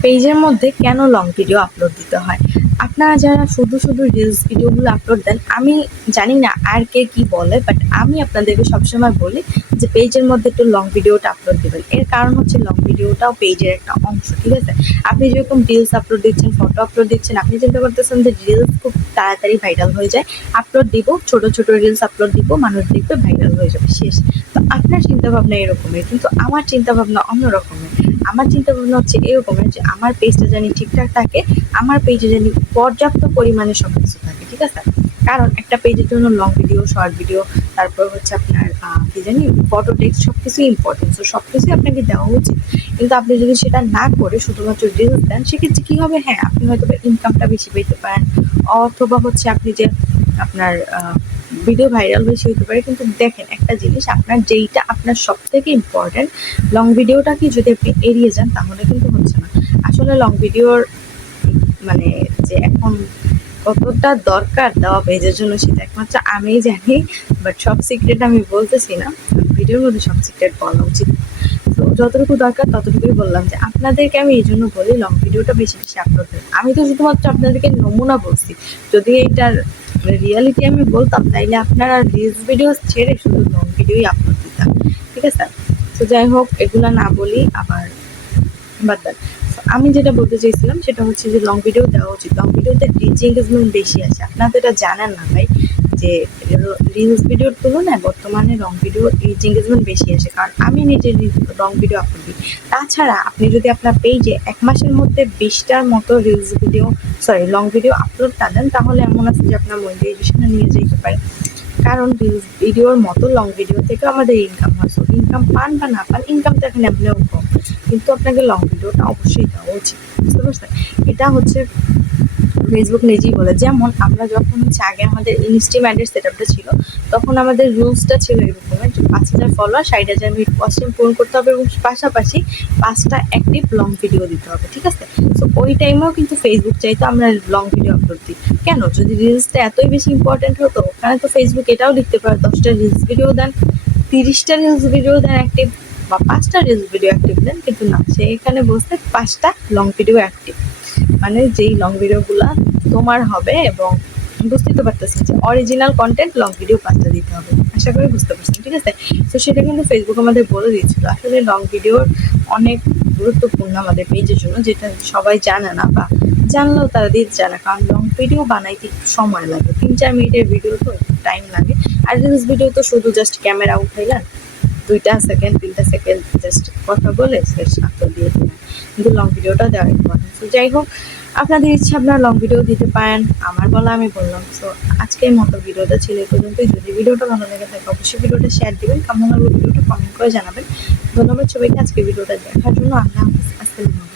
পেজের মধ্যে কেন লং ভিডিও আপলোড দিতে হয়? আপনারা যারা শুধু শুধু রিলস ভিডিওগুলো আপলোড দেন, আমি জানি না আর কে কি বলে বাট আমি আপনাদেরকে সবসময় বলি যে পেজের মধ্যে একটু লং ভিডিওটা আপলোড দেবেন। এর কারণ হচ্ছে লং ভিডিওটাও পেজের একটা অংশ, ঠিক আছে? আপনি যেরকম রিলস আপলোড দিচ্ছেন ফটো আপলোড দিচ্ছেন, আপনি চিন্তা করতেছেন যে রিলস খুব তাড়াতাড়ি ভাইরাল হয়ে যায় আপলোড দিব, ছোট ছোট রিলস আপলোড দিব, মানুষ দেখবে ভাইরাল হয়ে যাবে, শেষ। তো আপনার চিন্তা ভাবনা এরকমের কিন্তু আমার চিন্তা ভাবনা অন্য রকমের আমার চিন্তা ভাবনা হচ্ছে এরকমের যে আমার পেজটা জানি ঠিকঠাক থাকে, আমার পেজে জানি পর্যাপ্ত পরিমাণে সব কিছু থাকে, ঠিক আছে? কারণ একটা পেজের জন্য লং ভিডিও শর্ট ভিডিও তারপর হচ্ছে আপনার কি জানি ফটো টেক্সট সব কিছুই ইম্পর্টেন্ট তো সব কিছুই আপনাকে দেওয়া উচিত। কিন্তু আপনি যদি সেটা না করে শুধুমাত্র রিলস দেন, সেক্ষেত্রে কী হবে? হ্যাঁ আপনি হয়তো ইনকামটা বেশি পেতে পারেন, অথবা হচ্ছে আপনি যে আপনার ভিডিও ভাইরাল বেশি হতে পারে। কিন্তু দেখেন, একটা জিনিস, আপনার যেইটা আপনার সব থেকে ইম্পর্ট্যান্ট লং ভিডিওটাকে যদি আপনি এড়িয়ে যান, তাহলে কিন্তু হচ্ছে না। আসলে লং ভিডিওর মানে যে এখন কতটা দরকার দেওয়া পেজের জন্য সেটা একমাত্র আমিই জানি বাট সব সিক্রেট আমি বলতেছি না। ভিডিওর মধ্যে সব সিক্রেট বলা উচিত। তো যতটুকু দরকার, ততটুকুই বললাম যে আপনাদেরকে আমি এই জন্য বলি লং ভিডিওটা বেশি বেশি আপলোড আমি তো শুধুমাত্র আপনাদেরকে নমুনা বলছি। যদি এইটার রিয়ালিটি আমি বলতাম, তাইলে আপনারা রিলস ভিডিও ছেড়ে শুধু লং ভিডিওই আপলোড দিতাম, ঠিক আছে? তো যাই হোক, এগুলো না বলি, আবার বাদ দেন। আমি যেটা বলতে চাইছিলাম, সেটা হচ্ছে যে লং ভিডিও দেওয়া উচিত। লং ভিডিওতে রিচ এঙ্গেজমেন্ট বেশি আছে। আপনারা তো এটা জানেন না, ভাই। যে রিলস ভিডিওর তুলনায় বর্তমানে লং ভিডিও রিচ এঙ্গেজমেন্ট বেশি আসে। কারণ আমি নিজে রং ভিডিও আপলোড দিই তাছাড়া আপনি যদি আপনার পেজে এক মাসের মধ্যে বিশটার মতো reels video sorry long video upload না দেন, তাহলে এমন আছে যে আপনার মনিটাইজেশনে নিয়ে যেতে পারে। কারণ রিলস ভিডিওর মতো লং ভিডিও থেকে আমাদের ইনকাম হয়। সো ইনকাম পান বা না পান ইনকাম তো এখানে আপনিও কম। কিন্তু আপনাকে লং ভিডিওটা অবশ্যই দেওয়া উচিত। বুঝতে পারছেন? এটা হচ্ছে ফেসবুক নিজেই বলে, যেমন আমরা যখন হচ্ছে আগে আমাদের ইনস্টিম অ্যাডের সেট আপটা ছিল, তখন আমাদের রুলসটা ছিল এরকমের যে পাঁচ হাজার ফলোয়ার ষাট হাজার মিনিট কস্টিউম পূরণ করতে হবে এবং পাশাপাশি পাঁচটা অ্যাক্টিভ লং ভিডিও দিতে হবে, ঠিক আছে? সো ওই টাইমেও কিন্তু ফেসবুক চাইতো আমরা লং ভিডিও আপলোড দিই। কেন? যদি রিলসটা এতই বেশি ইম্পর্টেন্ট হতো, ওখানে তো ফেসবুক এটাও লিখতে পারে, দশটা রিলস ভিডিও দেন, তিরিশটা রিলস ভিডিও দেন অ্যাক্টিভ বা পাঁচটা রিলস ভিডিও অ্যাক্টিভ দেন, কিন্তু না, সে এখানে বসতে পাঁচটা লং ভিডিও অ্যাক্টিভ মানে যেই লং ভিডিওগুলো তোমার হবে এবং বুঝতেই তো পারতেছি যে অরিজিনাল কন্টেন্ট লং ভিডিও পাঁচটা দিতে হবে। আশা করি বুঝতে পারছেন, ঠিক আছে? তো সেটা কিন্তু ফেসবুক আমাদের বলে দিয়েছিল। আসলে লং ভিডিওর অনেক গুরুত্বপূর্ণ আমাদের পেজের জন্য, যেটা সবাই জানে না বা জানলেও তারা দিতে জানে কারণ লং ভিডিও বানাইতে সময় লাগে। তিন চার মিনিটের ভিডিও তো টাইম লাগে। আর রিলস ভিডিও তো শুধু জাস্ট ক্যামেরা উঠাইলেন দুইটা সেকেন্ড তিনটা সেকেন্ড জাস্ট কথা বলে শেষ আপনার দিয়ে দিলেন কিন্তু লং ভিডিওটা দেওয়া ইম্পর্টেন্ট তো যাই হোক, আপনাদের ইচ্ছা আপনারা লং ভিডিও দিতে পারেন। আমার বলা আমি বললাম। সো আজকের মতো ভিডিওটা ছিল এই পর্যন্তই। যদি ভিডিওটা ভালো লেগে থাকে, অবশ্যই ভিডিওটা শেয়ার দিবেন। কেমন লাগল ভিডিওটা কমেন্ট করে জানাবেন। ধন্যবাদ সবাইকে আজকে ভিডিওটা দেখার জন্য। আল্লাহ হাফিজ। আসসালামু